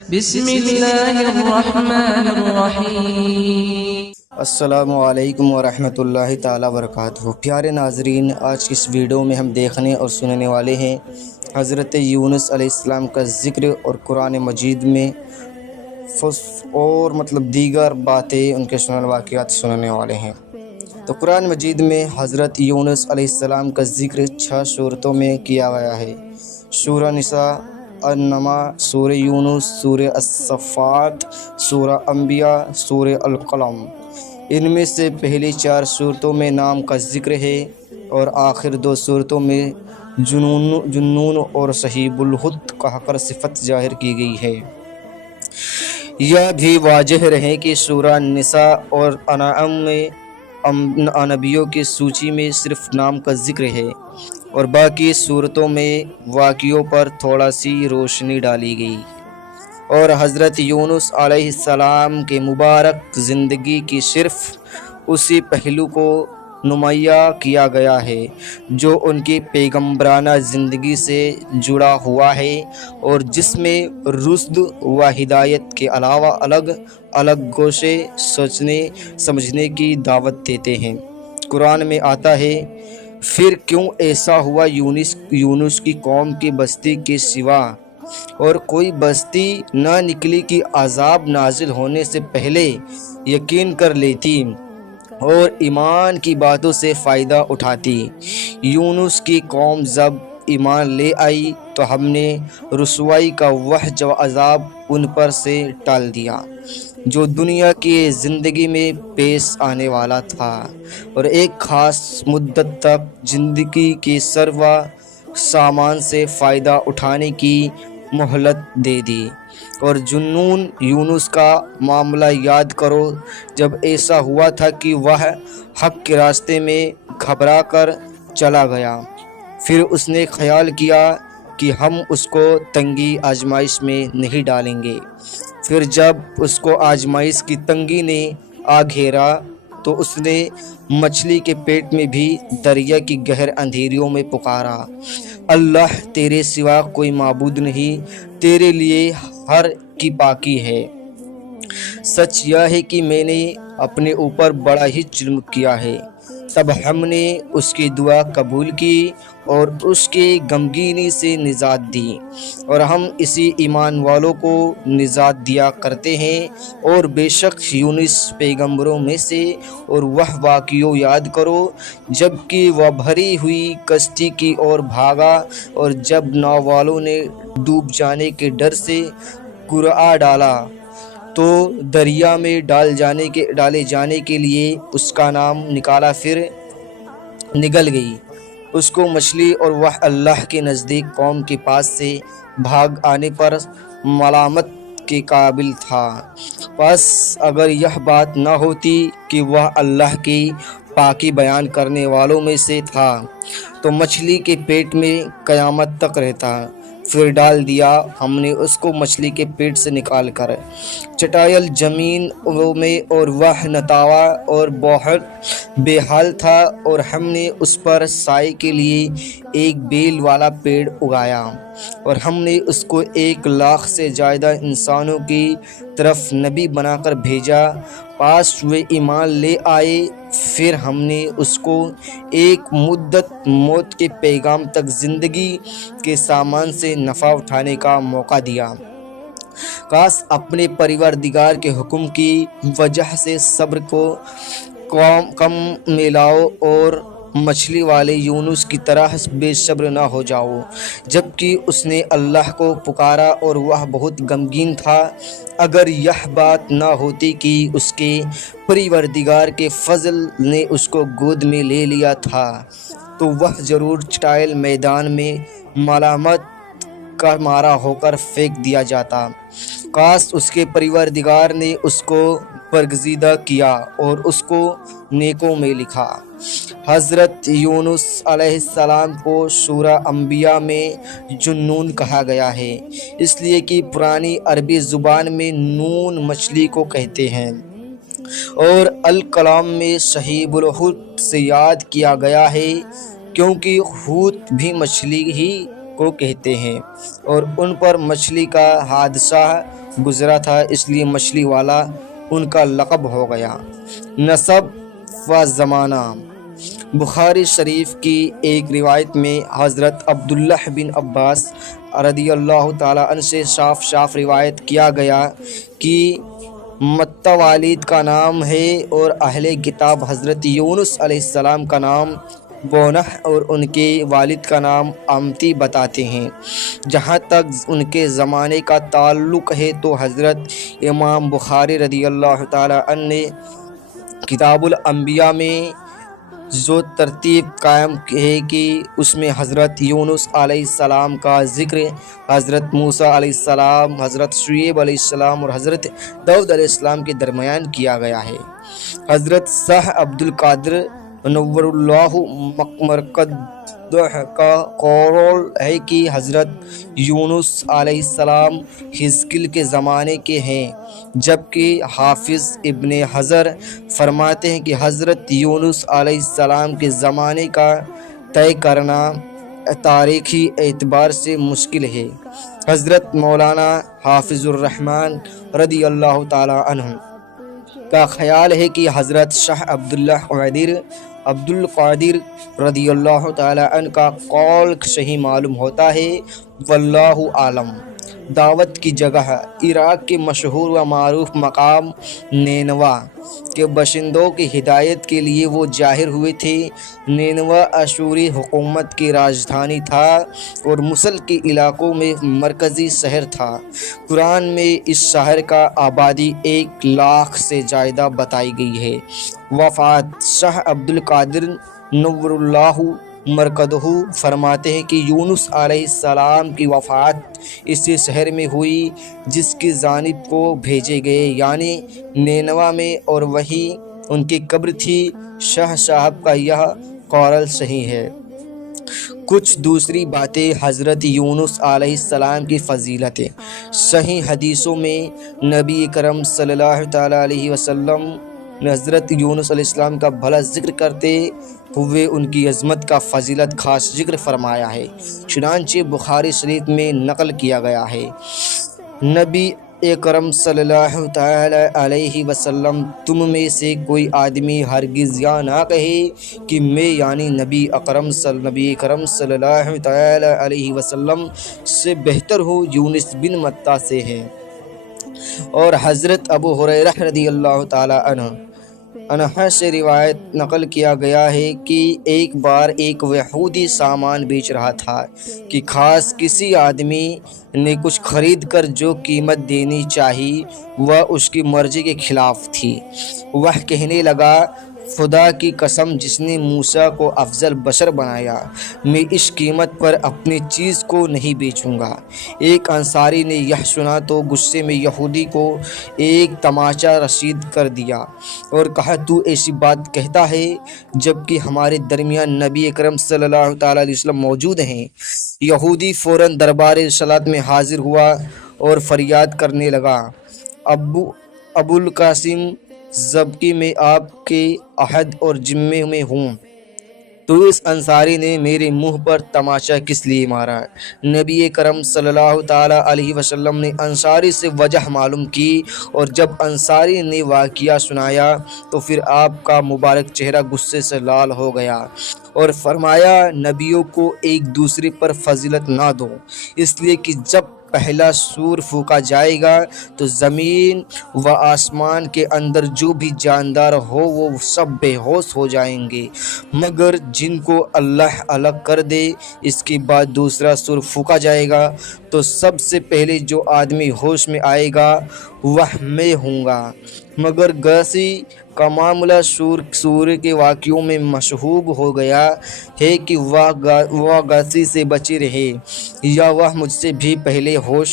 بسم اللہ الرحمن الرحیم۔ السلام علیکم ورحمۃ اللہ تعالی وبرکاتہ۔ پیارے ناظرین، آج کی اس ویڈیو میں ہم دیکھنے اور سننے والے ہیں حضرت یونس علیہ السلام کا ذکر اور قرآن مجید میں اور دیگر باتیں ان کے سنن واقعات سننے والے ہیں۔ تو قرآن مجید میں حضرت یونس علیہ السلام کا ذکر 6 صورتوں میں کیا گیا ہے۔ سورہ نساء، النمل، سورہ یونس، سورہ الصفات، سورہ انبیاء، سورہ القلم۔ ان میں سے پہلی 4 صورتوں میں نام کا ذکر ہے اور آخر 2 صورتوں میں جنون اور صحیب الحد کہا کر صفت ظاہر کی گئی ہے۔ یہ بھی واضح رہے کہ سورہ نساء اور انعام میں نبیوں کی سوچی میں صرف نام کا ذکر ہے اور باقی صورتوں میں واقعوں پر تھوڑا سی روشنی ڈالی گئی اور حضرت یونس علیہ السلام کے مبارک زندگی کی صرف اسی پہلو کو نمایاں کیا گیا ہے جو ان کی پیغمبرانہ زندگی سے جڑا ہوا ہے اور جس میں رشد و ہدایت کے علاوہ الگ الگ گوشے سوچنے سمجھنے کی دعوت دیتے ہیں۔ قرآن میں آتا ہے، پھر کیوں ایسا ہوا یونس کی قوم کی بستی کے سوا اور کوئی بستی نہ نکلی کہ عذاب نازل ہونے سے پہلے یقین کر لیتی اور ایمان کی باتوں سے فائدہ اٹھاتی۔ یونس کی قوم جب ایمان لے آئی تو ہم نے رسوائی کا وہ عذاب ان پر سے ٹال دیا جو دنیا کی زندگی میں پیش آنے والا تھا اور ایک خاص مدت تک زندگی کے سروا سامان سے فائدہ اٹھانے کی مہلت دے دی۔ اور جنون یونس کا معاملہ یاد کرو، جب ایسا ہوا تھا کہ وہ حق کے راستے میں گھبرا کر چلا گیا، پھر اس نے خیال کیا کہ ہم اس کو تنگی آزمائش میں نہیں ڈالیں گے۔ پھر جب اس کو آزمائش کی تنگی نے آ گھیرا تو اس نے مچھلی کے پیٹ میں بھی دریا کی گہر اندھیریوں میں پکارا، اللہ تیرے سوا کوئی معبود نہیں، تیرے لیے ہر کی پاکی ہے۔ سچ یہ ہے کہ میں نے اپنے اوپر بڑا ہی ظلم کیا ہے۔ تب ہم نے اس کی دعا قبول کی اور اس کے غمگینی سے نجات دی اور ہم اسی ایمان والوں کو نجات دیا کرتے ہیں۔ اور بے شک یونس پیغمبروں میں سے، اور وہ واقعہ یاد کرو جب کہ وہ بھری ہوئی کشتی کی اور بھاگا اور جب ناؤ والوں نے ڈوب جانے کے ڈر سے قرعہ ڈالا تو دریا میں ڈالے جانے کے لیے اس کا نام نکالا، پھر نگل گئی اس کو مچھلی اور وہ اللہ کے نزدیک قوم کے پاس سے بھاگ آنے پر ملامت کے قابل تھا۔ بس اگر یہ بات نہ ہوتی کہ وہ اللہ کی پاکی بیان کرنے والوں میں سے تھا تو مچھلی کے پیٹ میں قیامت تک رہتا۔ پھر ڈال دیا ہم نے اس کو مچھلی کے پیٹ سے نکال کر چٹائل زمین میں، اور وہ نتاوا اور بہت بے حال تھا، اور ہم نے اس پر سائے کے لیے ایک بیل والا پیڑ اگایا اور ہم نے اس کو 1,00,000 سے زیادہ انسانوں کی طرف نبی بنا کر بھیجا، پاس وہ ایمان لے آئے، پھر ہم نے اس کو ایک مدت موت کے پیغام تک زندگی کے سامان سے نفع اٹھانے کا موقع دیا۔ کاش اپنے پروردگار کے حکم کی وجہ سے صبر کو کم میں لاؤ اور مچھلی والے یونس کی طرح بے صبر نہ ہو جاؤ، جبکہ اس نے اللہ کو پکارا اور وہ بہت غمگین تھا۔ اگر یہ بات نہ ہوتی کہ اس کے پروردگار کے فضل نے اس کو گود میں لے لیا تھا تو وہ ضرور چٹائل میدان میں ملامت کا مارا ہو کر پھینک دیا جاتا۔ کاش اس کے پروردگار نے اس کو برگزیدہ کیا اور اس کو نیکوں میں لکھا۔ حضرت یونس علیہ السلام کو سورہ انبیاء میں جنون کہا گیا ہے، اس لیے کہ پرانی عربی زبان میں نون مچھلی کو کہتے ہیں اور القلم میں صحیب الحوت سے یاد کیا گیا ہے کیونکہ حوت بھی مچھلی ہی کو کہتے ہیں اور ان پر مچھلی کا حادثہ گزرا تھا، اس لیے مچھلی والا ان کا لقب ہو گیا۔ نسب و زمانہ۔ بخاری شریف کی ایک روایت میں حضرت عبداللہ بن عباس رضی اللہ تعالیٰ عنہ سے صاف روایت کیا گیا کہ متہ والد کا نام ہے اور اہل کتاب حضرت یونس علیہ السلام کا نام بونح اور ان کے والد کا نام امتی بتاتے ہیں۔ جہاں تک ان کے زمانے کا تعلق ہے تو حضرت امام بخاری رضی اللہ تعالیٰ عنہ نے کتاب الانبیاء میں جو ترتیب قائم ہے کہ اس میں حضرت یونس علیہ السلام کا ذکر حضرت موسیٰ علیہ السلام، حضرت شعیب علیہ السلام اور حضرت داؤد علیہ السلام کے درمیان کیا گیا ہے۔ حضرت شاہ عبد القادر نور اللہ مرقدہ کا قول ہے کہ حضرت یونس علیہ السلام حزقیل کے زمانے کے ہیں، جبکہ حافظ ابن حجر فرماتے ہیں کہ حضرت یونس علیہ السلام کے زمانے کا طے کرنا تاریخی اعتبار سے مشکل ہے۔ حضرت مولانا حافظ الرحمن رضی اللہ تعالیٰ عنہ کا خیال ہے کہ حضرت شاہ عبد القادر رضی اللہ تعالیٰ عنہ کا قول صحیح معلوم ہوتا ہے، واللہ عالم۔ دعوت کی جگہ۔ عراق کے مشہور و معروف مقام نینوا کے باشندوں کی ہدایت کے لیے وہ ظاہر ہوئے تھے۔ نینوا اشوری حکومت کی راجدھانی تھا اور موصل کے علاقوں میں مرکزی شہر تھا۔ قرآن میں اس شہر کا آبادی 1,00,000 سے زیادہ بتائی گئی ہے۔ وفات۔ شاہ عبد القادر نور اللہ مرقدہ فرماتے ہیں کہ یونس علیہ السلام کی وفات اسی شہر میں ہوئی جس کی جانب کو بھیجے گئے، یعنی نینوا میں، اور وہی ان کی قبر تھی۔ شاہ صاحب کا یہ قول صحیح ہے۔ کچھ دوسری باتیں۔ حضرت یونس علیہ السلام کی فضیلتیں۔ صحیح حدیثوں میں نبی کرم صلی اللہ تعالیٰ علیہ وسلم نے حضرت یونس علیہ السلام کا بھلا ذکر کرتے ہوئے ان کی عظمت کا فضیلت خاص ذکر فرمایا ہے، چنانچہ بخاری شریف میں نقل کیا گیا ہے۔ نبی اکرم صلی اللہ تعالیٰ علیہ وسلم تم میں سے کوئی آدمی ہرگز یا نہ کہے کہ میں یعنی نبی اکرم صلی اللہ تعالیٰ علیہ وسلم سے بہتر ہوں، یونس بن متہ سے ہے۔ اور حضرت ابو ہریرہ رضی اللہ تعالیٰ عنہ سے روایت نقل کیا گیا ہے کہ ایک بار ایک یہودی سامان بیچ رہا تھا کہ خاص کسی آدمی نے کچھ خرید کر جو قیمت دینی چاہی وہ اس کی مرضی کے خلاف تھی۔ وہ کہنے لگا، خدا کی قسم جس نے موسیٰ کو افضل بشر بنایا، میں اس قیمت پر اپنی چیز کو نہیں بیچوں گا۔ ایک انصاری نے یہ سنا تو غصے میں یہودی کو ایک تماچا رسید کر دیا اور کہا، تو ایسی بات کہتا ہے جبکہ ہمارے درمیان نبی اکرم صلی اللہ تعالیٰ علیہ وسلم موجود ہیں۔ یہودی فوراً دربار رسالت میں حاضر ہوا اور فریاد کرنے لگا، ابو القاسم ذبکی میں آپ کے عہد اور ذمے میں ہوں، تو اس انصاری نے میرے منہ پر تماچا کس لیے مارا؟ نبی کرم صلی اللہ تعالیٰ علیہ وسلم نے انصاری سے وجہ معلوم کی اور جب انصاری نے واقعہ سنایا تو پھر آپ کا مبارک چہرہ غصے سے لال ہو گیا اور فرمایا، نبیوں کو ایک دوسرے پر فضیلت نہ دو، اس لیے کہ جب پہلا سور پھونکا جائے گا تو زمین و آسمان کے اندر جو بھی جاندار ہو وہ سب بے ہوش ہو جائیں گے مگر جن کو اللہ الگ کر دے۔ اس کے بعد دوسرا سور پھونکا جائے گا تو سب سے پہلے جو آدمی ہوش میں آئے گا وہ میں ہوں گا، مگر غازی کا معاملہ سورہ کے واقعوں میں مشہور ہو گیا ہے کہ وہ غازی سے بچے رہے یا وہ مجھ سے بھی پہلے ہوش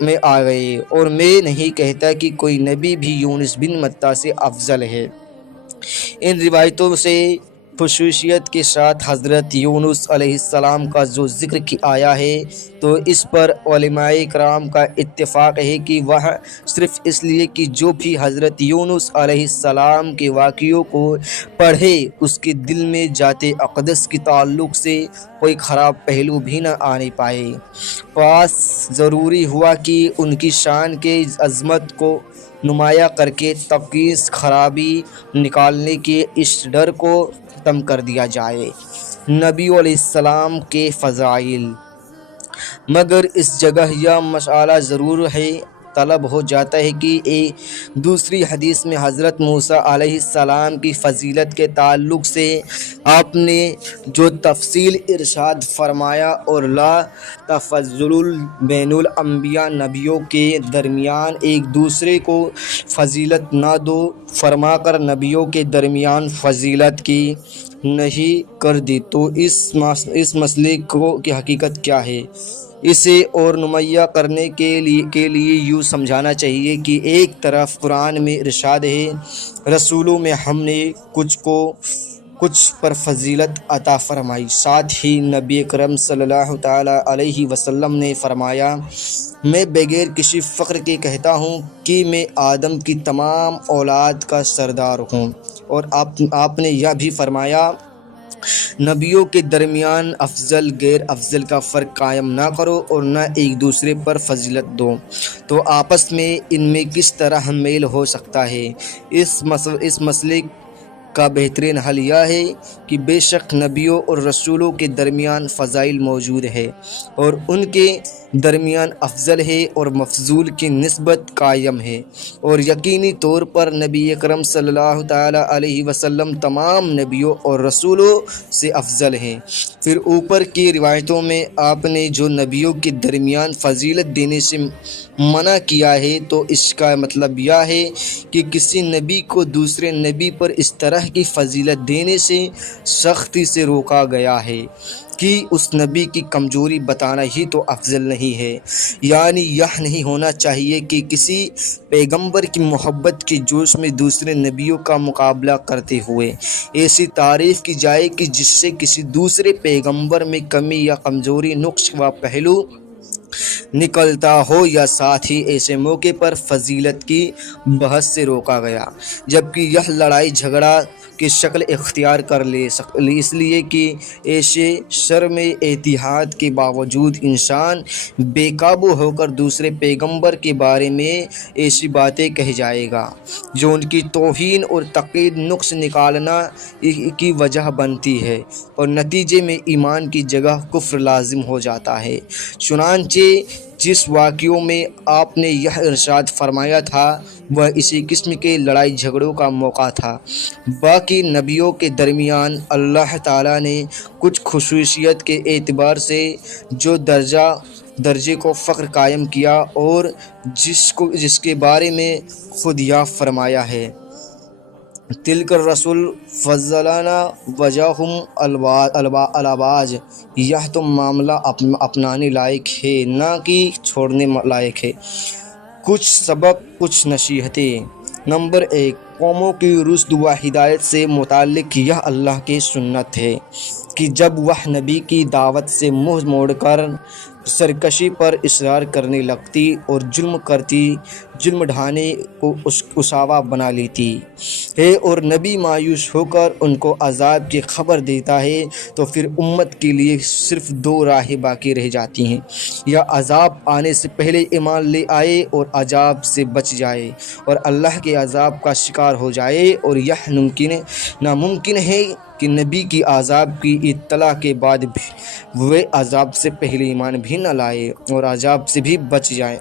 میں آ گئے، اور میں نہیں کہتا کہ کوئی نبی بھی یونس بن متہ سے افضل ہے۔ ان روایتوں سے خصوصیت کے ساتھ حضرت یونس علیہ السلام کا جو ذکر آیا ہے تو اس پر علماء کرام کا اتفاق ہے کہ وہ صرف اس لیے کہ جو بھی حضرت یونس علیہ السلام کے واقعوں کو پڑھے اس کے دل میں ذات اقدس کے تعلق سے کوئی خراب پہلو بھی نہ آنے پائے، پاس ضروری ہوا کہ ان کی شان کے عظمت کو نمایاں کر کے تقدیس خرابی نکالنے کے اس ڈر کو ختم کر دیا جائے۔ نبی علیہ السلام کے فضائل، مگر اس جگہ یہ مسئلہ ضرور ہے طلب ہو جاتا ہے کہ دوسری حدیث میں حضرت موسیٰ علیہ السلام کی فضیلت کے تعلق سے آپ نے جو تفصیل ارشاد فرمایا اور لا تفضل بین الانبیاء، نبیوں کے درمیان ایک دوسرے کو فضیلت نہ دو فرما کر نبیوں کے درمیان فضیلت کی نہیں کر دی، تو اس مسئلے کی حقیقت کیا ہے؟ اسے اور نمایاں کرنے کے لیے یوں سمجھانا چاہیے کہ ایک طرف قرآن میں ارشاد ہے رسولوں میں ہم نے کچھ پر فضیلت عطا فرمائی، ساتھ ہی نبی اکرم صلی اللہ تعالیٰ علیہ وسلم نے فرمایا میں بغیر کسی فخر کے کہتا ہوں کہ میں آدم کی تمام اولاد کا سردار ہوں، اور آپ نے یہ بھی فرمایا نبیوں کے درمیان افضل غیر افضل کا فرق قائم نہ کرو اور نہ ایک دوسرے پر فضیلت دو، تو آپس میں ان میں کس طرح میل ہو سکتا ہے؟ اس مسئلے کا بہترین حل یہ ہے کہ بے شک نبیوں اور رسولوں کے درمیان فضائل موجود ہے اور ان کے درمیان افضل ہے اور مفضول کی نسبت قائم ہے، اور یقینی طور پر نبی اکرم صلی اللہ تعالیٰ علیہ وسلم تمام نبیوں اور رسولوں سے افضل ہیں۔ پھر اوپر کی روایتوں میں آپ نے جو نبیوں کے درمیان فضیلت دینے سے منع کیا ہے تو اس کا مطلب یہ ہے کہ کسی نبی کو دوسرے نبی پر اس طرح کی فضیلت دینے سے سختی سے روکا گیا ہے کہ اس نبی کی کمزوری بتانا ہی تو افضل نہیں ہے، یعنی یہ نہیں ہونا چاہیے کہ کسی پیغمبر کی محبت کے جوش میں دوسرے نبیوں کا مقابلہ کرتے ہوئے ایسی تعریف کی جائے کہ جس سے کسی دوسرے پیغمبر میں کمی یا کمزوری، نقص و پہلو نکلتا ہو، یا ساتھ ہی ایسے موقع پر فضیلت کی بحث سے روکا گیا جبکہ یہ لڑائی جھگڑا کی شکل اختیار کر لے اس لیے کہ ایسے شر میں اتحاد کے باوجود انسان بے قابو ہو کر دوسرے پیغمبر کے بارے میں ایسی باتیں کہہ جائے گا جو ان کی توہین اور تقلید، نقص نکالنا کی وجہ بنتی ہے، اور نتیجے میں ایمان کی جگہ کفر لازم ہو جاتا ہے۔ چنانچہ جس واقعوں میں آپ نے یہ ارشاد فرمایا تھا وہ اسی قسم کے لڑائی جھگڑوں کا موقع تھا۔ باقی نبیوں کے درمیان اللہ تعالیٰ نے کچھ خصوصیت کے اعتبار سے جو درجے کو فخر قائم کیا اور جس کے بارے میں خود یہ فرمایا ہے تلک الرسل فضلنا وجہم الباز، یہ تو معاملہ اپنانے لائق ہے نہ کہ چھوڑنے لائق ہے۔ کچھ سبق، کچھ نصیحتیں۔ نمبر 1، قوموں کی رشد و ہدایت سے متعلق یہ اللہ کی سنت ہے کہ جب وہ نبی کی دعوت سے منہ موڑ کر سرکشی پر اصرار کرنے لگتی اور ظلم ڈھانے کو اساوا بنا لیتی ہے اور نبی مایوس ہو کر ان کو عذاب کی خبر دیتا ہے تو پھر امت کے لیے صرف 2 راہیں باقی رہ جاتی ہیں، یا عذاب آنے سے پہلے ایمان لے آئے اور عذاب سے بچ جائے اور اللہ کے عذاب کا شکار ہو جائے، اور یہ ناممکن ہے کہ نبی کی عذاب کی اطلاع کے بعد بھی وہ عذاب سے پہلے ایمان بھی نہ لائے اور عذاب سے بھی بچ جائیں۔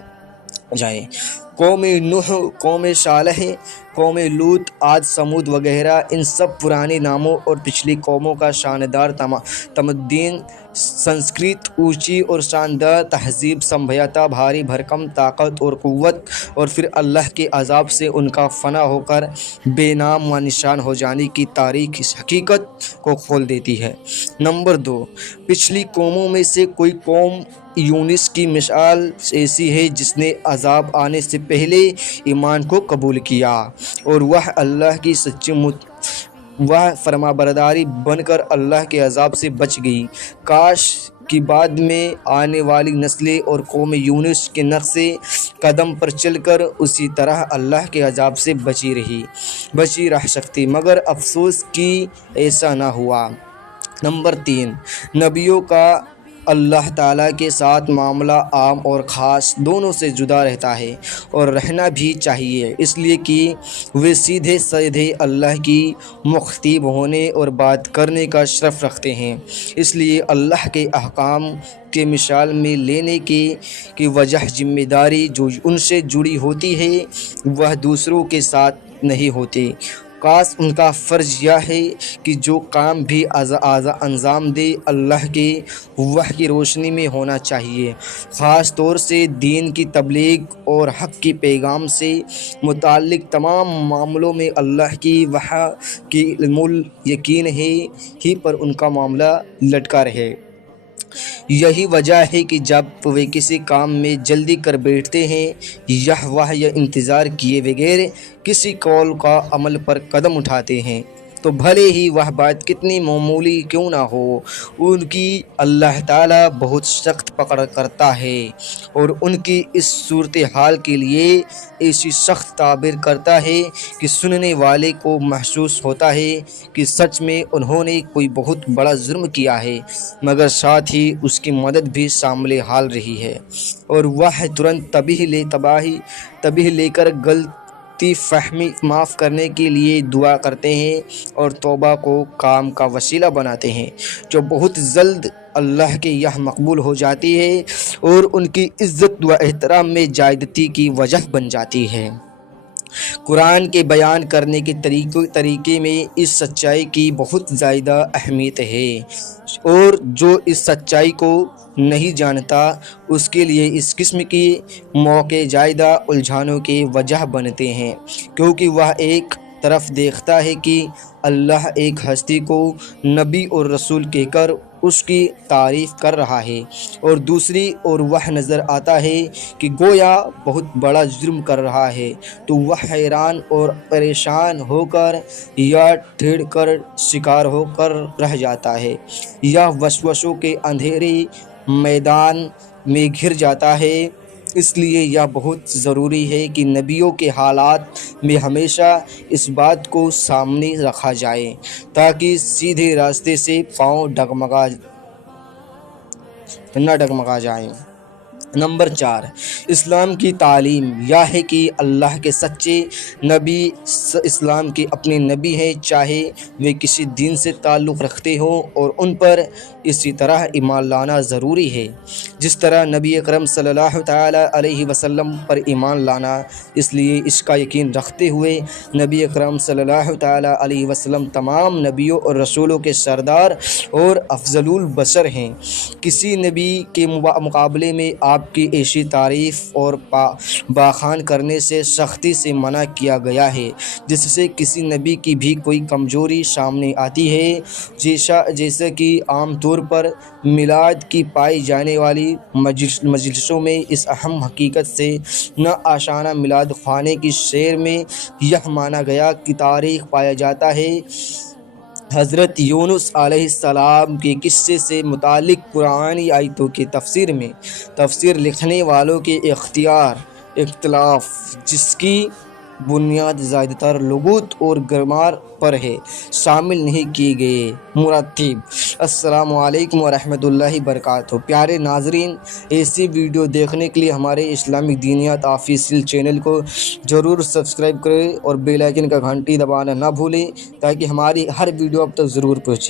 قوم نوح، قوم صالح، قوم لوط، عاد، سمود وغیرہ، ان سب پرانے ناموں اور پچھلی قوموں کا شاندار تمدن، سنسکرت، اونچی اور شاندار تہذیب، سنبھلتا بھاری بھرکم طاقت اور قوت، اور پھر اللہ کے عذاب سے ان کا فنا ہو کر بے نام و نشان ہو جانے کی تاریخ اس حقیقت کو کھول دیتی ہے۔ نمبر 2، پچھلی قوموں میں سے کوئی قوم یونس کی مثال ایسی ہے جس نے عذاب آنے سے پہلے ایمان کو قبول کیا اور وہ اللہ کی سچی وہ فرمانبرداری بن کر اللہ کے عذاب سے بچ گئی۔ کاش کہ بعد میں آنے والی نسلیں اور قوم یونس کے نقش قدم پر چل کر اسی طرح اللہ کے عذاب سے بچی رہ سکتی، مگر افسوس کہ ایسا نہ ہوا۔ نمبر 3، نبیوں کا اللہ تعالیٰ کے ساتھ معاملہ عام اور خاص دونوں سے جدا رہتا ہے اور رہنا بھی چاہیے، اس لیے کہ وہ سیدھے اللہ کی مخاطب ہونے اور بات کرنے کا شرف رکھتے ہیں۔ اس لیے اللہ کے احکام کے مثال میں لینے کی وجہ ذمہ داری جو ان سے جڑی ہوتی ہے وہ دوسروں کے ساتھ نہیں ہوتی۔ خاص ان کا فرض یہ ہے کہ جو کام بھی انجام دے اللہ کے وحی کی روشنی میں ہونا چاہیے، خاص طور سے دین کی تبلیغ اور حق کی پیغام سے متعلق تمام معاملوں میں اللہ کی وحی کی علم یقین ہی پر ان کا معاملہ لٹکا رہے۔ یہی وجہ ہے کہ جب وہ کسی کام میں جلدی کر بیٹھتے ہیں وہ انتظار کیے بغیر کسی قول کا عمل پر قدم اٹھاتے ہیں تو بھلے ہی وہ بات کتنی معمولی کیوں نہ ہو، ان کی اللہ تعالیٰ بہت سخت پکڑ کرتا ہے اور ان کی اس صورتحال کے لیے ایسی سخت تعبیر کرتا ہے کہ سننے والے کو محسوس ہوتا ہے کہ سچ میں انہوں نے کوئی بہت بڑا جرم کیا ہے، مگر ساتھ ہی اس کی مدد بھی شامل حال رہی ہے، اور وہ ترنت تباہی لے کر غلطی فہمی معاف کرنے کے لیے دعا کرتے ہیں اور توبہ کو کام کا وسیلہ بناتے ہیں، جو بہت جلد اللہ کے یہ مقبول ہو جاتی ہے اور ان کی عزت و احترام میں زیادتی کی وجہ بن جاتی ہے۔ قرآن کے بیان کرنے کے طریقے میں اس سچائی کی بہت زیادہ اہمیت ہے، اور جو اس سچائی کو نہیں جانتا اس کے لیے اس قسم کی موقع زیادہ الجھانوں کی وجہ بنتے ہیں، کیونکہ وہ ایک طرف دیکھتا ہے کہ اللہ ایک ہستی کو نبی اور رسول کہہ کر اس کی تعریف کر رہا ہے، اور دوسری اور وہ نظر آتا ہے کہ گویا بہت بڑا جرم کر رہا ہے، تو وہ حیران اور پریشان ہو کر یا ٹھڑ کر شکار ہو کر رہ جاتا ہے، یا وسوسوں کے اندھیرے میدان میں گھر جاتا ہے۔ اس لیے یہ بہت ضروری ہے کہ نبیوں کے حالات میں ہمیشہ اس بات کو سامنے رکھا جائے تاکہ سیدھے راستے سے پاؤں نہ ڈگمگا جائیں۔ نمبر 4، اسلام کی تعلیم یہ ہے کہ اللہ کے سچے نبی اسلام کے اپنے نبی ہیں، چاہے وہ کسی دین سے تعلق رکھتے ہوں، اور ان پر اسی طرح ایمان لانا ضروری ہے جس طرح نبی اکرم صلی اللہ تعالیٰ علیہ وسلم پر ایمان لانا۔ اس لیے اس کا یقین رکھتے ہوئے نبی اکرم صلی اللہ تعالیٰ علیہ وسلم تمام نبیوں اور رسولوں کے سردار اور افضل البشر ہیں۔ کسی نبی کے مقابلے میں آپ کی ایسی تعریف اور بخوان کرنے سے سختی سے منع کیا گیا ہے جس سے کسی نبی کی بھی کوئی کمزوری سامنے آتی ہے، جیسا کہ عام طور پر میلاد کی پائی جانے والی مجلسوں میں اس اہم حقیقت سے نہ آشنا میلاد خوانے کی شعر میں یہ مانا گیا کہ تاریخ پایا جاتا ہے۔ حضرت یونس علیہ السلام کے قصے سے متعلق قرآنی آیتوں کی تفسیر لکھنے والوں کے اختلاف جس کی بنیاد زیادہ تر لغت اور گرامر پر ہے، شامل نہیں کیے گئے۔ مرتب السلام علیکم ورحمۃ اللہ وبرکاتہ۔ پیارے ناظرین، ایسی ویڈیو دیکھنے کے لیے ہمارے اسلامک دینیات آفیشیل چینل کو ضرور سبسکرائب کریں اور بیل آئیکن کا گھنٹی دبانا نہ بھولیں تاکہ ہماری ہر ویڈیو اب تک ضرور پہنچے۔